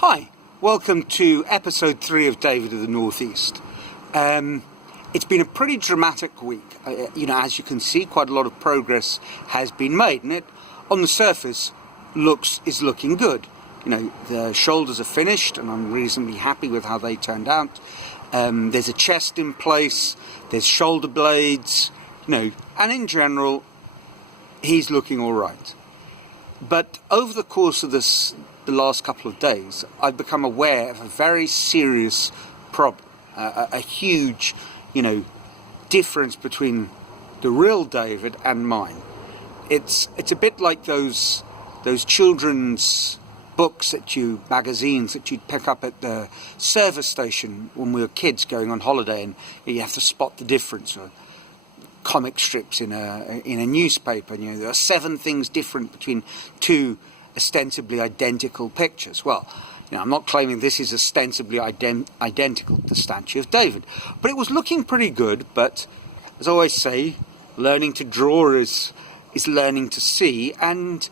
Hi, welcome to episode 3 of David of the Northeast. It's been a pretty dramatic week. As you can see, quite a lot of progress has been made, and it, on the surface, is looking good. The shoulders are finished, and I'm reasonably happy with how they turned out. There's a chest in place, there's shoulder blades, and in general, he's looking all right. But over the course of the last couple of days, I've become aware of a very serious problem, a huge, difference between the real David and mine. It's a bit like those children's books magazines that you'd pick up at the service station when we were kids going on holiday, and you have to spot the difference. Or comic strips in a newspaper, there are 7 things different between 2 ostensibly identical pictures. Well, I'm not claiming this is ostensibly identical to the statue of David, but it was looking pretty good. But as I always say, learning to draw is learning to see, and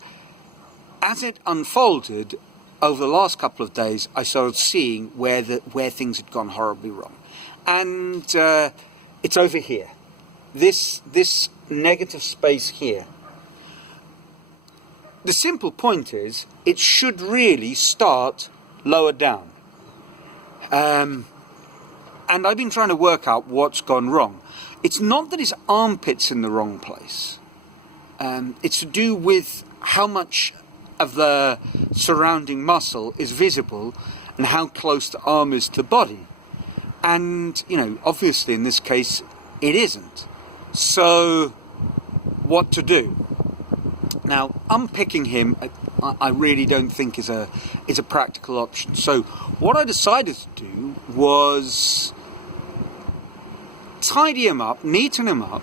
as it unfolded over the last couple of days, I started seeing where things had gone horribly wrong, and it's over here. This negative space here. The simple point is, it should really start lower down. And I've been trying to work out what's gone wrong. It's not that his armpit's in the wrong place. It's to do with how much of the surrounding muscle is visible and how close the arm is to the body. And, obviously in this case, it isn't. So, what to do? Now, unpicking him, I really don't think is a practical option. So, what I decided to do was tidy him up, neaten him up,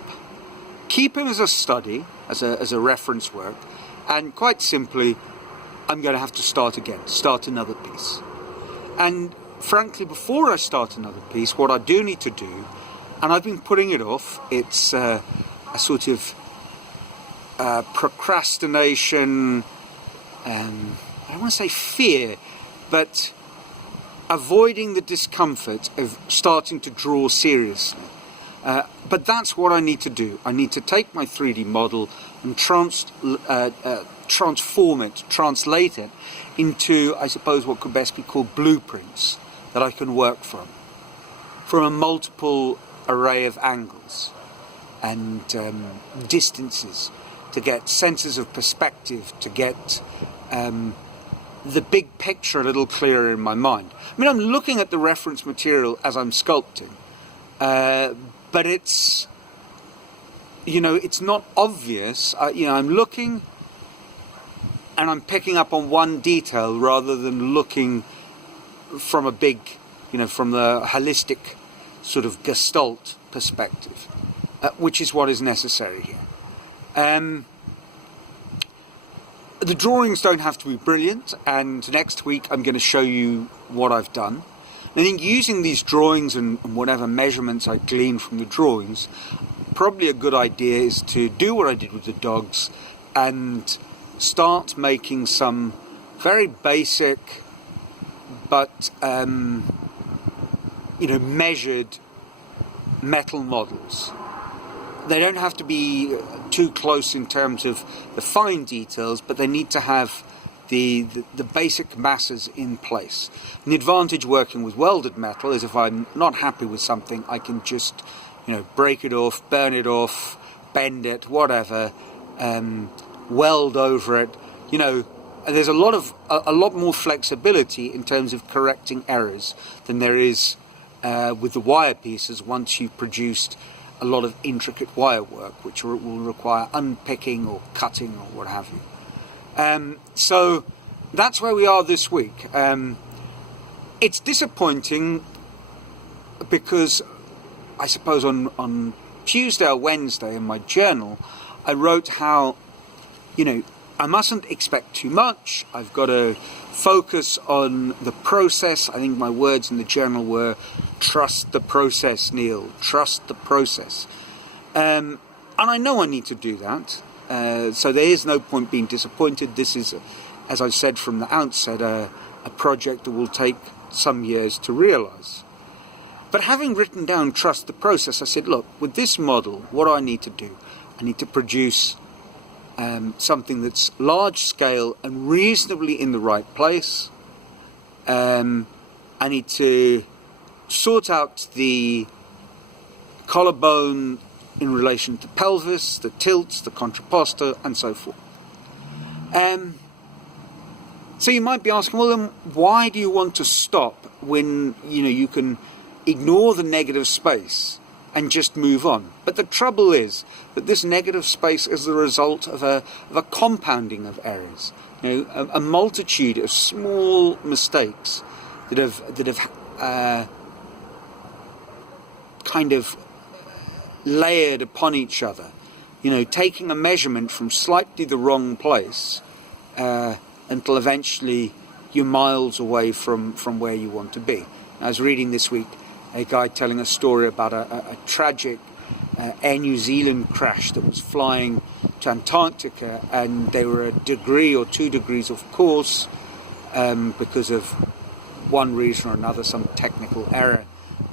keep him as a study, as a reference work, and quite simply, I'm going to have to start another piece. And frankly, before I start another piece, what I do need to do, and I've been putting it off, it's a sort of procrastination, I don't want to say fear, but avoiding the discomfort of starting to draw seriously. But that's what I need to do. I need to take my 3D model and transform it, translate it into, I suppose, what could best be called blueprints that I can work from a multiple array of angles and distances, to get senses of perspective, to get the big picture a little clearer in my mind. I'm looking at the reference material as I'm sculpting, but it's not obvious. I'm looking and I'm picking up on one detail rather than looking from a big, from the holistic sort of gestalt perspective, which is what is necessary here. The drawings don't have to be brilliant, and next week I'm going to show you what I've done. I think using these drawings and whatever measurements I glean from the drawings, probably a good idea is to do what I did with the dogs and start making some very basic but measured metal models. They don't have to be too close in terms of the fine details, but they need to have the basic masses in place. And the advantage working with welded metal is if I'm not happy with something, I can just break it off, burn it off, bend it, whatever, weld over it. There's a lot more flexibility in terms of correcting errors than there is with the wire pieces once you've produced a lot of intricate wire work, which will require unpicking or cutting or what have you. So that's where we are this week. It's disappointing because I suppose on Tuesday or Wednesday in my journal, I wrote how, I mustn't expect too much. I've got to focus on the process. I think my words in the journal were, trust the process, Neil, trust the process. And I know I need to do that. So there is no point being disappointed. This is, as I've said from the outset, a a project that will take some years to realise. But having written down trust the process, I said, look, with this model, what do I need to do? I need to produce something that's large scale and reasonably in the right place. I need to sort out the collarbone in relation to pelvis, the tilts, the contrapposto, and so forth. So you might be asking, well, then why do you want to stop when you can ignore the negative space and just move on? But the trouble is that this negative space is the result of a compounding of errors, a multitude of small mistakes that have kind of layered upon each other. Taking a measurement from slightly the wrong place until eventually you're miles away from where you want to be. I was reading this week a guy telling a story about a tragic Air New Zealand crash that was flying to Antarctica, and they were a degree or 2 degrees off course because of one reason or another, some technical error.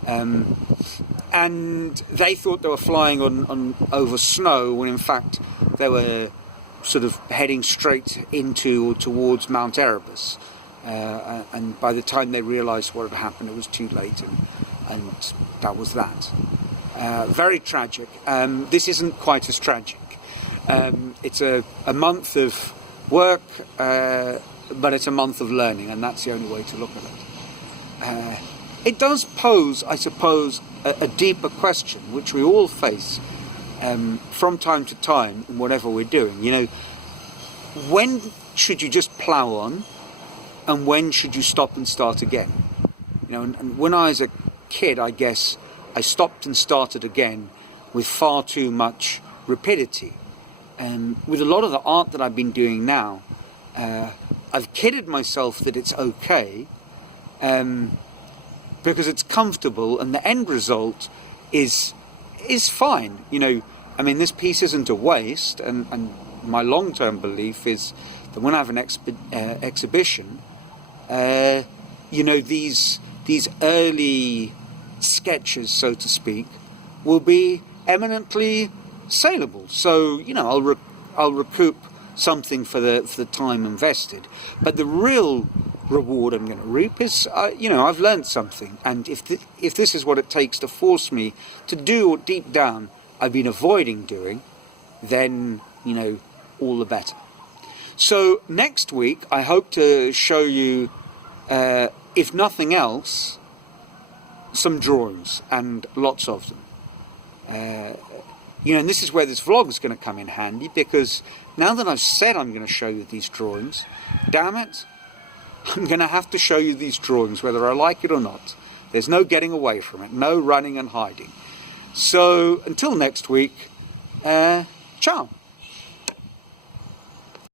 And they thought they were flying on over snow when in fact they were sort of heading straight into or towards Mount Erebus. And by the time they realised what had happened, it was too late, and that was that. Very tragic. This isn't quite as tragic. It's a month of work, but it's a month of learning, and that's the only way to look at it. It does pose, I suppose, a deeper question, which we all face from time to time in whatever we're doing. When should you just plough on, and when should you stop and start again? And when I was a kid, I guess I stopped and started again with far too much rapidity. With a lot of the art that I've been doing now, I've kidded myself that it's okay, because it's comfortable and the end result is fine. This piece isn't a waste, and my long-term belief is that when I have an exhibition, these early sketches, so to speak, will be eminently saleable. So I'll recoup something for the time invested, but the real reward I'm going to reap is I've learned something, and if this is what it takes to force me to do what deep down I've been avoiding doing, then all the better. So next week I hope to show you, if nothing else, some drawings, and lots of them. And this is where this vlog is going to come in handy, because now that I've said I'm going to show you these drawings, damn it, I'm going to have to show you these drawings whether I like it or not. There's no getting away from it, no running and hiding. So until next week, ciao.